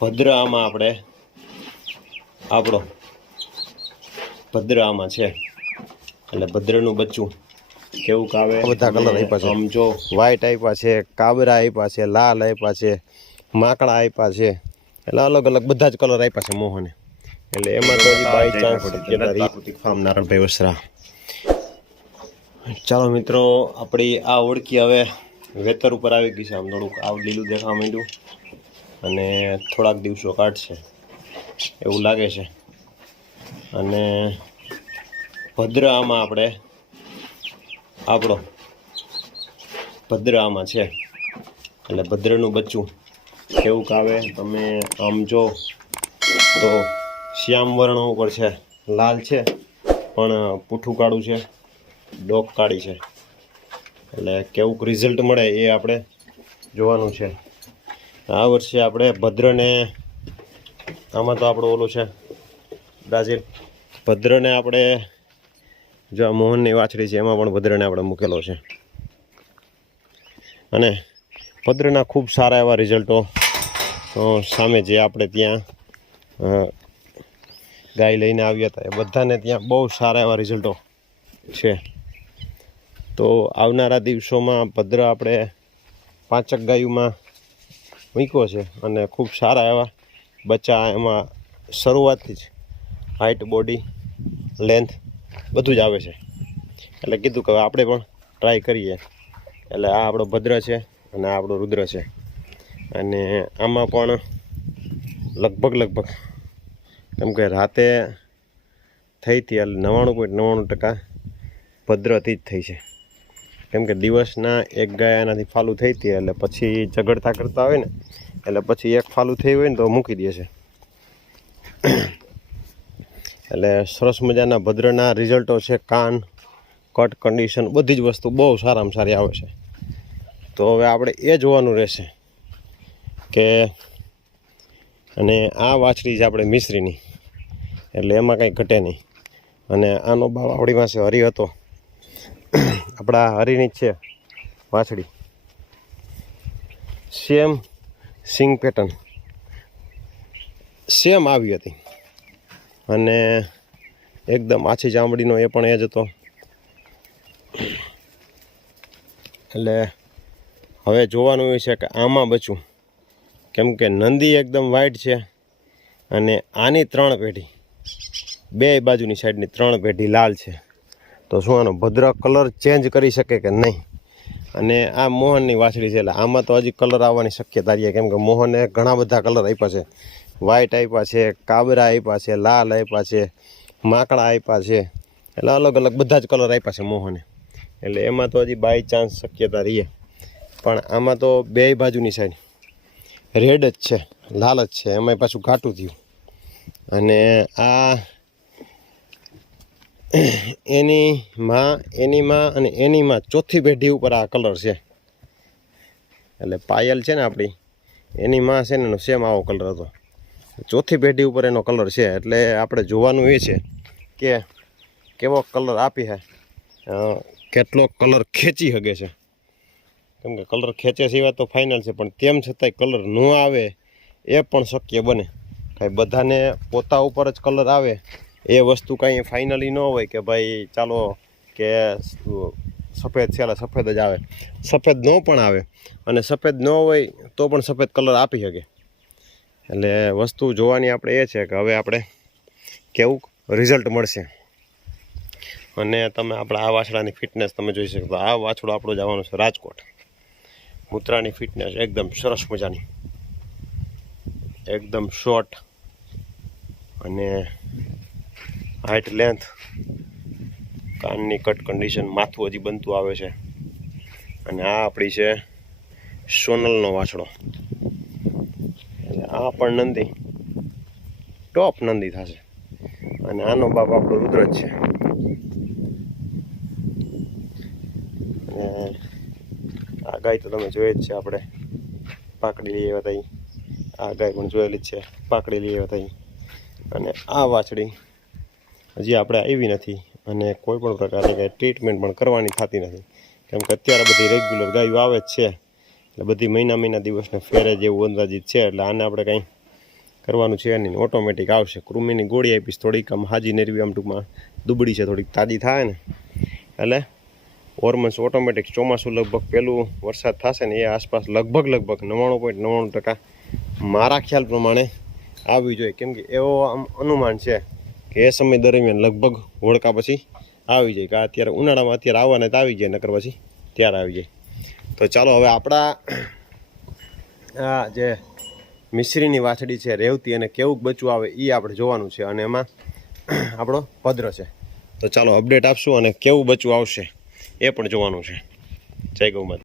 ભદ્ર આમાં આપણે આપણો ભદ્ર આમાં છે એટલે ભદ્રનું બચ્ચું કેવું આવે બધા કલર આપ્યા છે. આમ જો વ્હાઈટ આપ્યા છે, કાબરા આપ્યા છે, લાલ આપ્યા છે, માકડા આપ્યા છે, એટલે અલગ અલગ બધા જ કલર આપ્યા છે મોહને. એટલે એમાં તો બાય ચાન્સ પ્રાકૃતિક ફાર્મ નારણભાઈ વસરા. ચાલો મિત્રો, આપણી આ ઓળખી હવે વેતર ઉપર આવી ગઈ છે. આમ થોડુંક આવ લીલું દેખાવા માંડ્યું અને થોડાક દિવસો કાઢશે એવું લાગે છે. અને ભદ્ર આમાં આપણે આપણો ભદ્ર આમાં છે એટલે ભદ્રનું બચ્ચું કેવું આવે તમે આમ જો તો શ્યામ વર્ણ ઉપર છે, લાલ છે પણ પૂઠું કાળું છે, ડોક કાળી છે. એટલે કેવું રિઝલ્ટ મળે એ આપણે જોવાનું છે. આ વર્ષે આપણે ભદ્રને આમાં તો આપણું ઓલું છે બ્રાઝિલ. ભદ્રને આપણે જો આ મોહનની વાછડી છે એમાં પણ ભદ્રને આપણે મૂકેલો છે. અને ભદ્રના ખૂબ સારા એવા રિઝલ્ટો સામે જે આપણે ત્યાં ગાય લઈને આવ્યા હતા એ બધાને ત્યાં બહુ સારા એવા રિઝલ્ટો છે. તો આવનારા દિવસોમાં ભદ્ર આપણે 5 ગાયોમાં મૂક્યો છે અને ખૂબ સારા એવા બચ્ચા એમાં શરૂઆતથી જ હાઇટ, બોડી, લેન્થ બધું જ આવે છે. એટલે કીધું કે આપણે પણ ટ્રાય કરીએ. એટલે આ આપણો ભદ્ર છે અને આ આપણો રુદ્ર છે. અને આમાં પણ લગભગ કેમ કે રાતે થઈ હતી એટલે 99.99% ભદ્રથી જ થઈ છે. કેમ કે દિવસના એક ગાય એનાથી ફાલું થઈ હતી એટલે પછી ઝઘડતા કરતા હોય ને એટલે પછી એક ફાલું થઈ હોય ને તો મૂકી દે છે. એટલે સરસ મજાના ભદ્રના રિઝલ્ટો છે. કાન, કટ, કન્ડિશન બધી જ વસ્તુ બહુ સારામાં સારી આવે છે. તો હવે આપણે એ જોવાનું રહેશે કે અને આ વાછડી છે આપણે મિશ્રીની એટલે એમાં કંઈ ઘટે નહીં. અને આનો બાપ આપણી પાસે હરી હતો, આપણા હરીની જ છે વાછડી. સેમ સિંગ પેટર્ન સેમ આવી હતી અને એકદમ આછી ચામડીનો એ પણ એ જ હતો. એટલે હવે જોવાનું એ છે કે આમાં બચું, કેમ કે નંદી એકદમ વ્હાઈટ છે અને આની 3 પેઢી, બે બાજુની સાઈડની 3 પેઢી લાલ છે. તો શું આનો ભદ્ર કલર ચેન્જ કરી શકે કે નહીં? અને આ મોહનની વાછડી છે એટલે આમાં તો હજી કલર આવવાની શક્યતા રહી, કેમ કે મોહને ઘણા બધા કલર આપ્યા છે. વ્હાઈટ આપ્યા છે, કાબરા આપ્યા છે, લાલ આપ્યા છે, માકડા આપ્યા છે, એટલે અલગ અલગ બધા જ કલર આપ્યા છે મોહને. એટલે એમાં તો હજી બાય ચાન્સ શક્યતા રહીએ. પણ આમાં તો બે બાજુની સાઈડ રેડ જ છે, લાલ જ છે, એમાંય પાછું ઘાટું થયું. અને આ એની માં ચોથી પેઢી ઉપર આ કલર છે. એટલે પાયલ છે ને આપણી, એની માં છે ને એનો સેમ આવો કલર હતો. ચોથી પેઢી ઉપર એનો કલર છે. એટલે આપણે જોવાનું એ છે કે કેવો કલર આપી છે, કેટલો કલર ખેંચી શકે છે. કેમ કે કલર ખેંચે સિવાય તો ફાઇનલ છે, પણ તેમ છતાંય કલર ન આવે એ પણ શક્ય બને. કાંઈ બધાને પોતા ઉપર જ કલર આવે એ વસ્તુ કાંઈ ફાઇનલી ન હોય કે ભાઈ ચાલો કે સફેદ છે એટલે સફેદ જ આવે. સફેદ ન પણ આવે અને સફેદ ન હોય તો પણ સફેદ કલર આપી શકે. એટલે વસ્તુ જોવાની આપણે એ છે કે હવે આપણે કેવું રિઝલ્ટ મળશે. અને તમે આપણા આ વાછડાની ફિટનેસ તમે જોઈ શકો. આ વાછડો આપણો જવાનો છે રાજકોટ. મૂત્રાની ફિટનેસ એકદમ સરસ મજાની, એકદમ શોર્ટ અને હાઇટ, લેન્થ, કાનની કટ કન્ડિશન, માથું હજી બનતું આવે છે. અને આ આપણી છે સોનલનો વાછડો. એટલે આ પણ નંદી, ટોપ નંદી થશે. અને આનો બાપ આપણો રુદ્ર જ છે. અને આ ગાય તો તમે જોઈ જ છે, આપણે પાકડી લઈ આવ્યા હતા. આ ગાય પણ જોયેલી જ છે, પાકડી લઈ આવ્યા હતા. અને આ વાછડી હજી આપણે આવી નથી અને કોઈ પણ પ્રકારની કંઈ ટ્રીટમેન્ટ પણ કરવાની થતી નથી. કેમ કે અત્યારે બધી રેગ્યુલર ગાયો આવે જ છે. એટલે બધી મહિના દિવસને ફેરે જેવું અંદાજિત છે. એટલે આને આપણે કંઈ કરવાનું છે નહીં, ઓટોમેટિક આવશે. કૃમિની ગોળી આપીશ થોડીક, આમ હાજી નેરવી, આમ ટૂંકમાં દુબળી છે થોડીક, તાજી થાય ને એટલે હોર્મોન્સ ઓટોમેટિક ચોમાસું લગભગ પહેલું વરસાદ થશે ને એ આસપાસ લગભગ 99.99% મારા ખ્યાલ પ્રમાણે આવવી જોઈએ. કેમ કે એવો આમ અનુમાન છે કે એ સમય દરમિયાન લગભગ હોળકા પછી આવી જાય. કે અત્યારે ઉનાળામાં અત્યારે આવવાને તો આવી જાય, નકર પછી ત્યારે આવી જાય. તો ચાલો હવે આપણા આ જે મિશ્રીની વાછડી છે રેવતી, અને કેવું બચ્ચું આવે એ આપણે જોવાનું છે, અને એમાં આપણો ભદ્ર છે. તો ચાલો અપડેટ આપશું અને કેવું બચ્ચું આવશે એ પણ જોવાનું છે. જય ગૌ માતા.